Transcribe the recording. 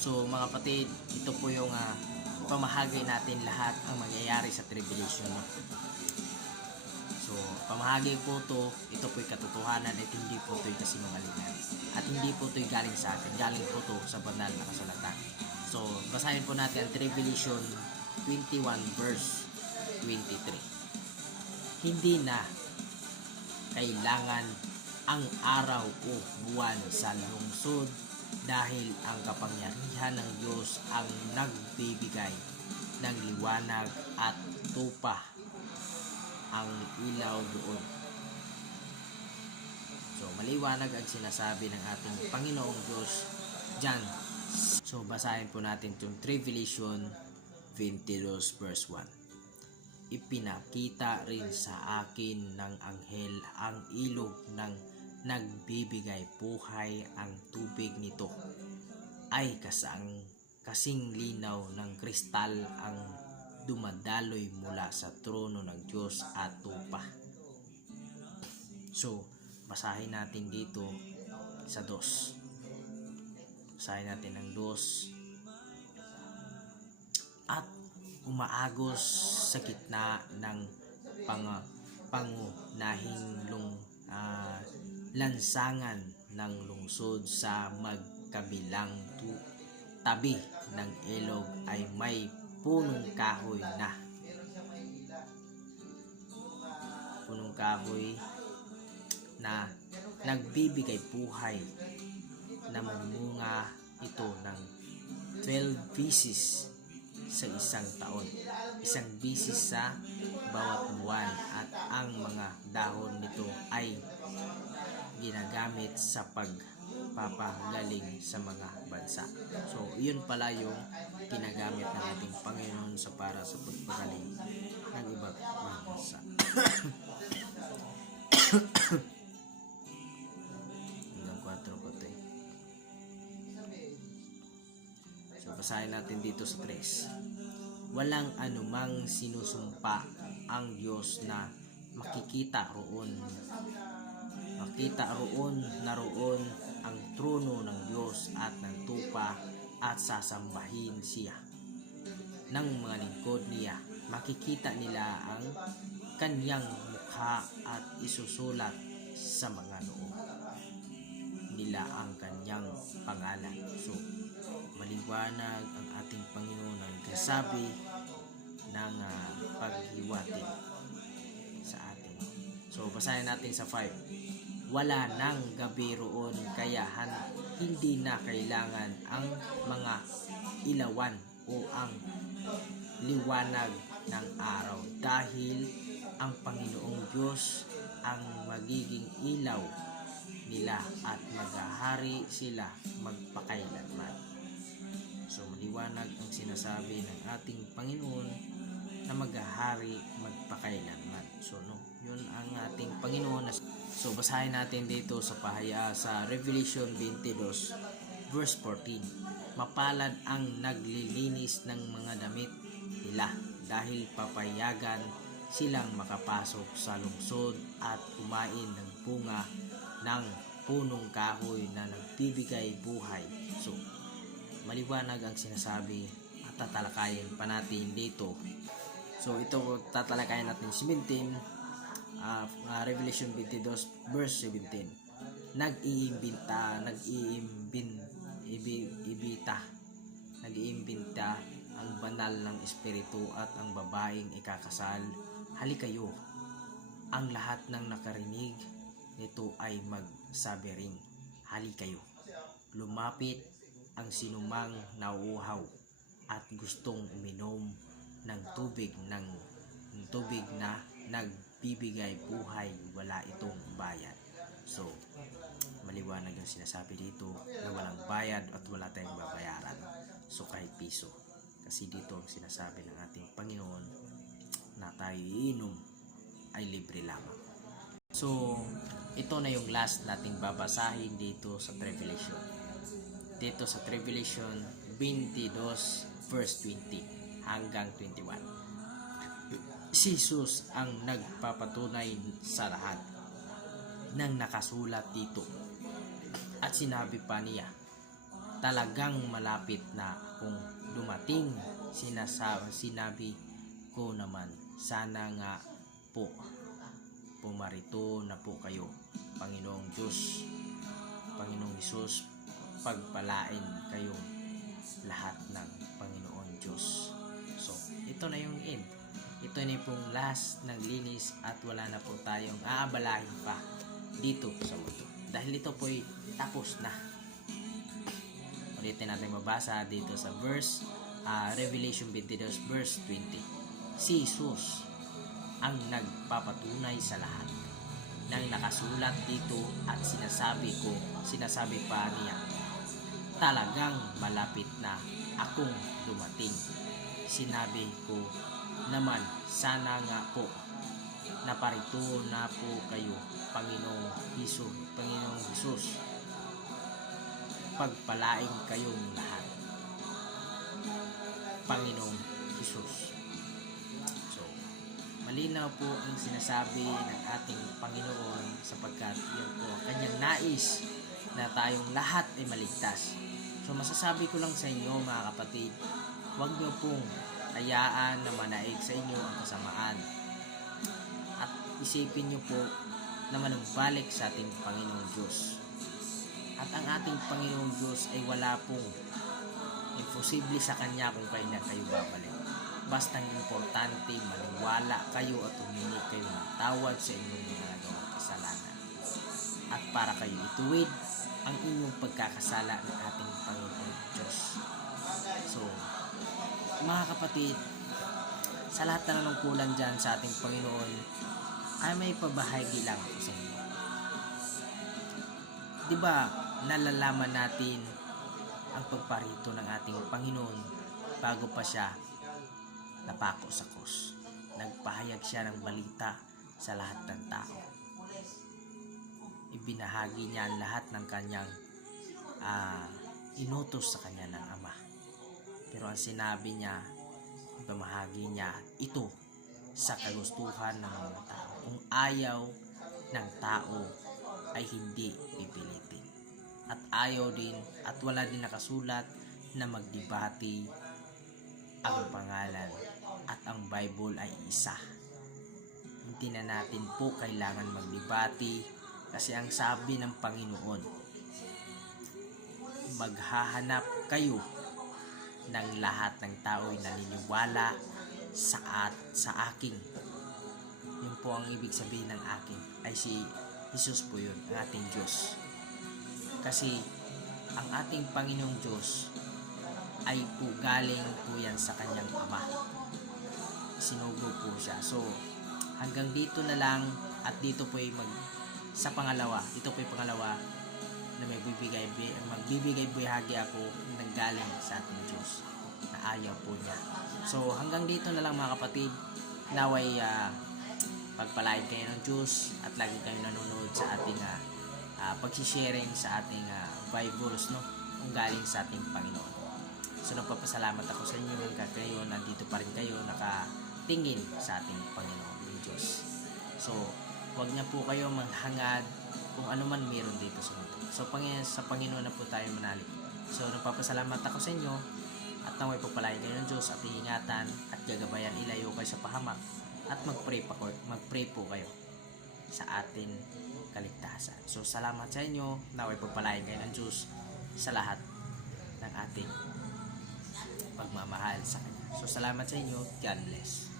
So mga kapatid, ito po yung pamahagi natin lahat ang mangyayari sa tribulation. No? So pamahagi po to, ito po'y katotohanan at hindi po to'y kasinungalingan. At hindi po to'y galing sa akin, galing po to sa banal na kasulatan. So basahin po natin ang Revelation 21 verse 23. Hindi na kailangan ang araw o buwan sa lungsod dahil ang kapangyarihan ng Diyos ang nagbibigay ng liwanag at tupa ang ilaw doon. So maliwanag ang sinasabi ng ating Panginoong Diyos dyan. So basahin po natin itong Revelation 22 verse 1. Ipinakita rin sa akin ng anghel ang ilog ng nagbibigay buhay. Ang tubig nito ay kasing linaw ng kristal ang dumadaloy mula sa trono ng Diyos at tupa. So, basahin natin dito sa 2. Basahin natin ang 2. At umaagos sa gitna ng pangunahing lansangan ng lungsod sa magkabilang tabi ng ilog ay may punong kahoy na nagbibigay buhay. Namumunga ito ng 12 beses sa isang taon, isang bisis sa bawat buwan, at ang mga dahon nito ay ginagamit sa pagpapagaling sa mga bansa. So, yun pala yung ginagamit ng ating Panginoon para sa pagpagaling ng iba't ibang bansa. Hanggang 4 po ito. So, basahin natin dito sa 3. Walang anumang sinusumpa ang Diyos na makita roon naroon ang trono ng Diyos at ng tupa, at sasambahin siya ng mga lingkod niya. Makikita nila ang kanyang mukha at isusulat sa mga noo nila ang kanyang pangalan. So, maliwanag ang ating Panginoon na nagsasabi ng paghiwatig sa atin. So, basahin natin sa 5. Wala nang gabi roon, kaya hindi na kailangan ang mga ilawan o ang liwanag ng araw, dahil ang Panginoong Diyos ang magiging ilaw nila at maghahari sila magpakailanman. So maliwanag ang sinasabi ng ating Panginoon na maghahari magpakailanman. So yun ang ating Panginoon. So basahin natin dito sa sa Revelation 22 verse 14. Mapalad ang naglilinis ng mga damit nila, dahil papayagan silang makapasok sa lungsod at kumain ng bunga ng punong kahoy na nagbibigay buhay. So maliwanag ang sinasabi at tatalakayin pa natin dito. So ito tatalakayin natin 17. Revelation 22 verse 17. Nag-iimbita ang banal ng espiritu at ang babaeng ikakasal. Halikayo. Ang lahat ng nakarinig nito ay magsabi ring, halikayo. Lumapit ang sinumang nauuhaw at gustong uminom ng tubig na nagbibigay buhay, wala itong bayad. So, maliwanag ang sinasabi dito na walang bayad at wala tayong babayaran. So, kahit piso. Kasi dito ang sinasabi ng ating Panginoon na tayo iinom ay libre lamang. So, ito na yung last nating babasahin dito sa Revelation. Dito sa Revelation 22 verse 20 hanggang 21. Si Jesus ang nagpapatunay sa lahat ng nakasulat dito. At sinabi pa niya, talagang malapit na akong dumating. Sinabi ko naman, sana nga po pumarito na po kayo. Panginoong Diyos, Panginoong Hesus, pagpalain kayong lahat ng Panginoon Diyos. So, ito na yung end. Ito na pong last ng linis at wala na po tayong aabalahin pa dito sa mundo. Dahil ito po'y tapos na. Ulitin natin mabasa dito sa verse Revelation 22 verse 20. Si Jesus ang nagpapatunay sa lahat ng nakasulat dito at sinasabi pa niya, talagang malapit na akong dumating. Sinabi ko naman, sana nga po naparito na po kayo, Panginoong Hesus, pagpalain kayong lahat, Panginoong Hesus. So, malinaw po ang sinasabi ng ating Panginoon sapagkat yan po ang kanyang nais na tayong lahat ay maligtas. So, masasabi ko lang sa inyo mga kapatid, huwag niyo pong hayaan na manaig sa inyo ang kasamaan. At isipin niyo po na manumbalik sa ating Panginoong Diyos. At ang ating Panginoong Diyos ay wala pong imposible sa Kanya kung kailan kayo babalik. Basta importante maniwala kayo at humingi kayo ng tawad sa inyong mga nagawang kasalanan. At para kayo ituwid ang inyong pagkakasala ng ating Panginoong Diyos. So, mga kapatid, sa lahat na nanungkulan dyan sa ating Panginoon, ay may pabahagi lang ako sa inyo. Diba, nalalaman natin ang pagparito ng ating Panginoon bago pa siya napako sa krus. Nagpahayag siya ng balita sa lahat ng tao. Ibinahagi niya ang lahat ng kanyang inutos sa kanya ng Ama. Pero ang sinabi niya, ibamahagi niya ito sa kagustuhan ng mga tao. Kung ayaw ng tao ay hindi pipilitin. At ayaw din at wala din nakasulat na magdebate ang pangalan at ang Bible ay isa. Hindi na natin po kailangan magdebate kasi ang sabi ng Panginoon, maghahanap kayo ng lahat ng tao ay naniniwala sa akin. Yun po ang ibig sabihin ng akin ay si Jesus po yun, ang ating Diyos. Kasi ang ating Panginoong Diyos ay po galing po yan sa kanyang Ama. Sinugo po siya. So hanggang dito na lang at dito po ay sa pangalawa na magbibigay buhagi ako ng galing sa ating Diyos na ayaw po niya. So hanggang dito na lang mga kapatid, naway pagpalain kayo ng Diyos at lagi kayo nanonood sa ating pagsisharing sa ating Bibles, no, kung galing sa ating Panginoon. So nagpapasalamat ako sa inyo hanggang kayo nandito pa rin kayo nakatingin sa ating Panginoon ng Diyos. So huwag niya po kayo manghangad kung ano man meron dito sa mundo. So sa Panginoon na po tayo manalig. So nagpapasalamat ako sa inyo at naway pagpalain kayo ng Diyos at iingatan at gagabayan, ilayo kayo sa pahamak at magpray po kayo sa atin kaligtasan. So salamat sa inyo, naway pagpalain kayo ng Diyos sa lahat ng ating pagmamahal sa Kanya. So salamat sa inyo, God bless.